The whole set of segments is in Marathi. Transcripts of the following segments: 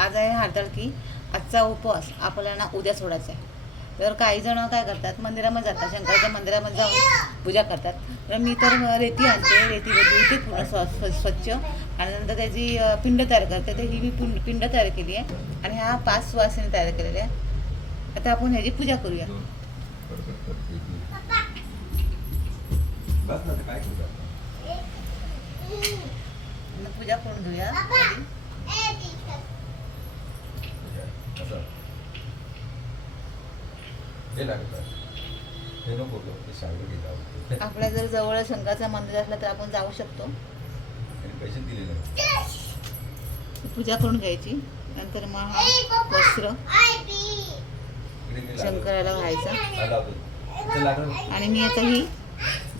आज आहे हरताळकी आजचा उपवास आपल्याला ना उद्या सोडायचा आहे. तर काही जण काय करतात मंदिरामध्ये जातात शंकराच्या मंदिरामध्ये जाऊन पूजा करतात. तर मी तर रेती आणते रेती ते पूर्ण स्व स्व- स्वच्छ. आणि नंतर त्याची पिंड तयार करते. तर ही मी पिंड पिंड तयार केली आहे. आणि हा पाच सुवासिनी तयार केलेल्या आहे आता आपण ह्याची पूजा करूया. पूजा करून घेऊया आधी. असं हे लागतात हे नको ते शाळेत गेला आपल्या जर जवळ शंकराचं मंदिर असलं तर आपण जाऊ शकतो आणि पैसे दिलेले नाही. पूजा करून घ्यायची नंतर मग हा वस्त्र इकडे मी लागलो. शंकराला घालायचं लावतो. इथे लागलं. आणि मी आता ही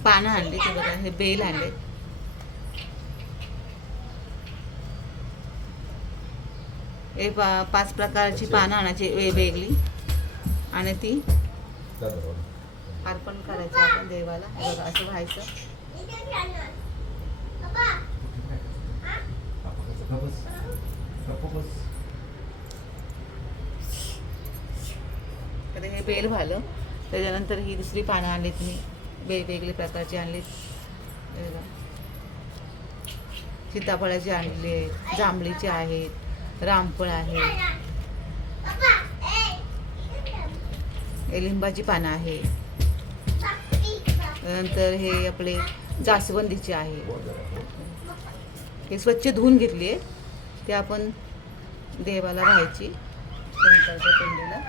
पानं आणली ते बघा हे बेल आणले हे पा पाच प्रकारची पानं आणायची वेगवेगळी आणि ती. अर्पण करायचं आपण देवाला. बघा असं व्हायचं. तर हे बेल झालं त्याच्यानंतर ही दुसरी पानं आणलीत मी. वेगवेगळे प्रकारची आणलीत. सीताफळाची आणली आहेत जांभळीची आहेत रामफळ आहे लिंबाची पानं आहे. नंतर हे आपले जास्वंदीचे आहे. हे स्वच्छ धुवून घेतली आहे. ते आपण देवाला व्हायची. शंकरच्या पिंडीला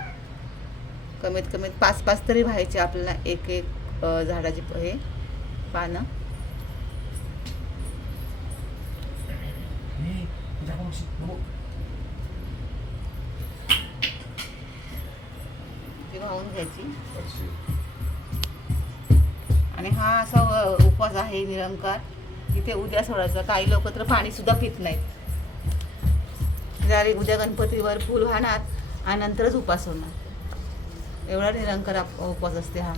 कमीत कमीत पाच पाच तरी व्हायचे आपल्याला एक एक झाडाची प- हे पानं हे, तुझ्या मावशी, नको. ती वाहून घ्यायची. आणि हा असा उपवास आहे निरंकार. इथे उद्या सोडायचा. काही लोक तर पाणी सुद्धा पित नाहीत. जरी उद्या गणपतीवर फुल वाहणार आणि नंतरच उपास होणार. एवढा निरंकार आप- उपवास असते हा.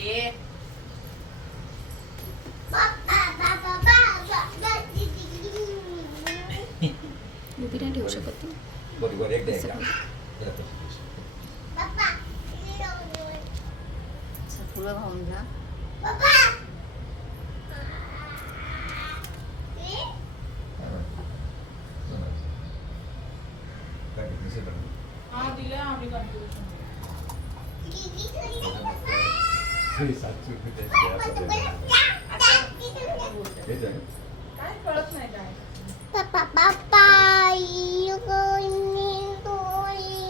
ये उभी नाही ठेवू शकत ती बरं, बरं, एकदा, एकदा. या तर. असं फुलं वाहून घ्या काय म्हणते? काय सातशे रुपये असं काय कळत नाही काय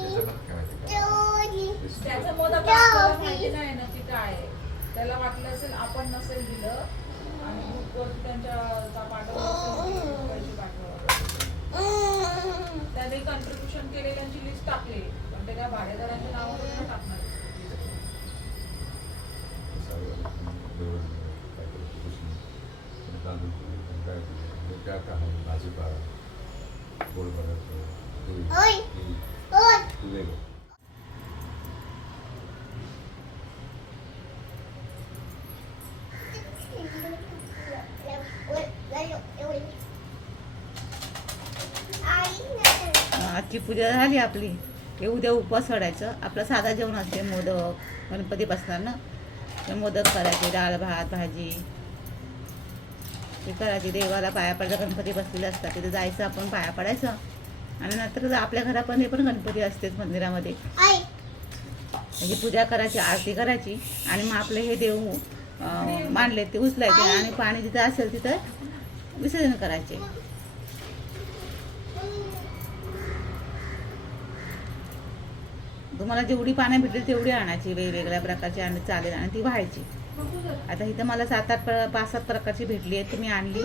त्याच्यामध्ये काय माहिती का? त्याचं मोदक आपल्याला माहिती नाही ना की काय आहे. त्याला वाटलं असेल आपण नसेल दिलं आणि ग्रुपवरती त्यांच्या जा पाठवलं असेल पैसे पाठवा त्याने कॉन्ट्रीब्युशन केलेल्यांची लिस्ट टाकली पण ते त्या भाडेदारांच्या नावावर नाही काय काय काय भाजीपाला, गोड पदार्थ, वेगळं. आजची पूजा झाली आपली. हे उद्या उपवास सोडायचं. आपलं साधा जेवण असते मोदक गणपती बसणार ना. ते मोदक करायचे डाळ भात भाजी. ते करायची देवाला पाया पडायचं गणपती बसलेले असतात. तिथे जायचं आपण पाया पडायचं. आणि नंतर आपल्या घरामध्ये पण पण असतेच मंदिरामध्ये. म्हणजे पूजा करायची आरती करायची. आणि मग आपले हे देव मांडले ते उचलायचे. आणि पाणी जिथं असेल तिथं विसर्जन करायचे. तुम्हाला जेवढी पानं भेटली तेवढी आणायची. वेगवेगळ्या प्रकारची आणि चालेल. आणि ती व्हायची. आता इथं मला सात आठ पाच सात प्रकारची भेटली आहे तुम्ही आणली.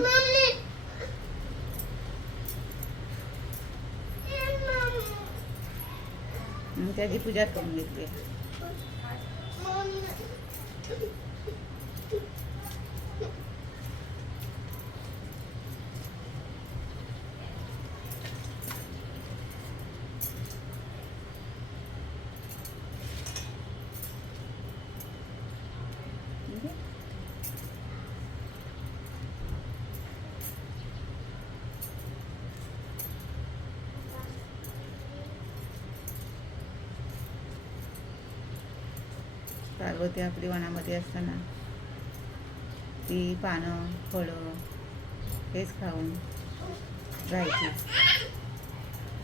मग त्याची पूजा करून घेतली पार्वती आपली वनामध्ये असताना ती पानं फळं हेच खाऊन राहायची.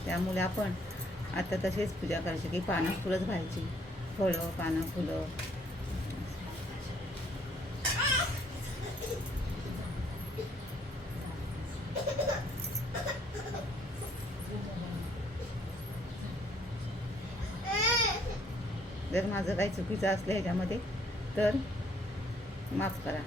त्यामुळे आपण आता तसेच पूजा करायची की पानं फुलंच व्हायची. फळं पानं फुलं जर माझं काही चुकीचं असलं ह्याच्यामध्ये तर माफ करा.